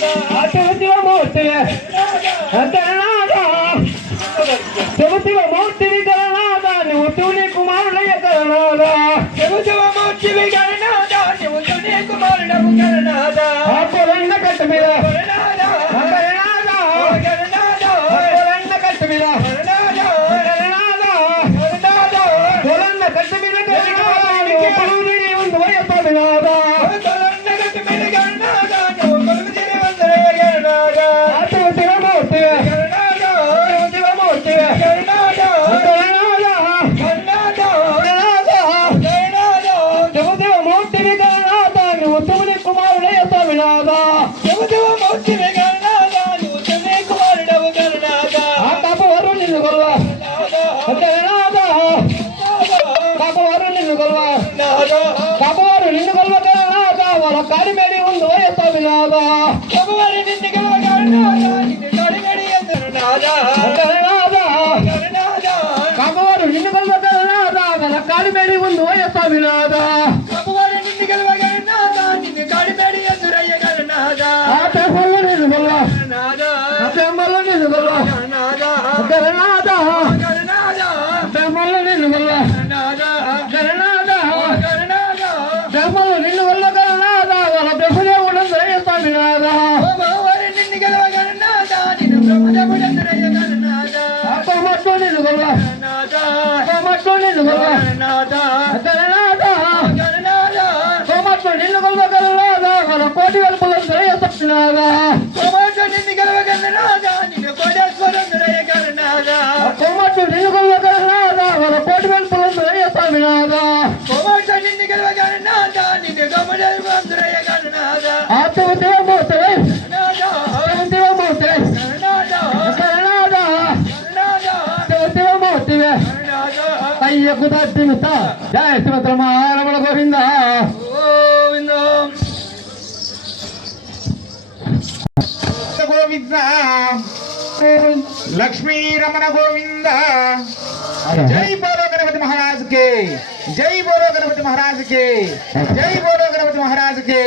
శివమూర్తి శివమూర్తివి గణనాథ నువ్వు తూని కుమారుడయ్య గణనాథ శివమూర్తివి గణనాథ నువ్వు తూని కుమారుడవు గణనాథ కొరన్న కట్టు మీద గణనాథ కొరన్న కట్టు మీద గణనాథ కొరన్న కట్టు మీద ఉంది వయస్సునాథ బాబువారు నిన్ను కొలవగలనాథ వాళ్ళ కాడిమేడి ఉంది వయస్సునాథ బాబువారి నిన్ను బాబువారు నిన్ను కొలవగలనాథ వాళ్ళ కాడిమేడి ఉంది వయస్సునాథ బాబువారి నిన్ను కొలవగలనాథ నిన్ను కాడిమేడి ఎదురయ్య గణనాథ ఆ తెమ్మల్లో నిన్ను కొలవ ఆ తెమ్మల్లో నిన్ను కొలవ గణనాథ తెమ్మల్లో నిన్ను కొలవ గణనాథ నిన్ను వల్ల గణనాథ వాళ్ళ బ్రహ్మదేవుడు స్వామినాథ నిన్ను గెలవ గణనాథ నిన్ను బ్రహ్మదేవుడు గణనాథ మట్లు నిన్ను గొల్ల మట్లు నిన్ను గొల్ల గణనాథ మట్లు నిన్ను గొల్ల గణనాథ వాళ్ళ కోటి వెలుపుల స్వామినాథ నిన్ను గెలవ గణనాథ నిన్ను కోటేశ్వరం గణనాథ మట్లు నిన్ను గొల్ల గణనాథ వాళ్ళ కోటి వెలుపుల స్వామినాథ నిన్ను గెలవ గణనాథ నిన్ను గమదేవం గణనాథ ఆత్మదేవమూర్తి దేవమూర్తి గణనాథ దేవమూర్తి అయ్యకు దర్శిత జయ శివరమణ గోవింద గోవింద గోవింద లక్ష్మీ రమణ గోవింద जय बोलो गणपति महाराज के जय बोलो गणपति महाराज के जय बोलो गणपति महाराज के।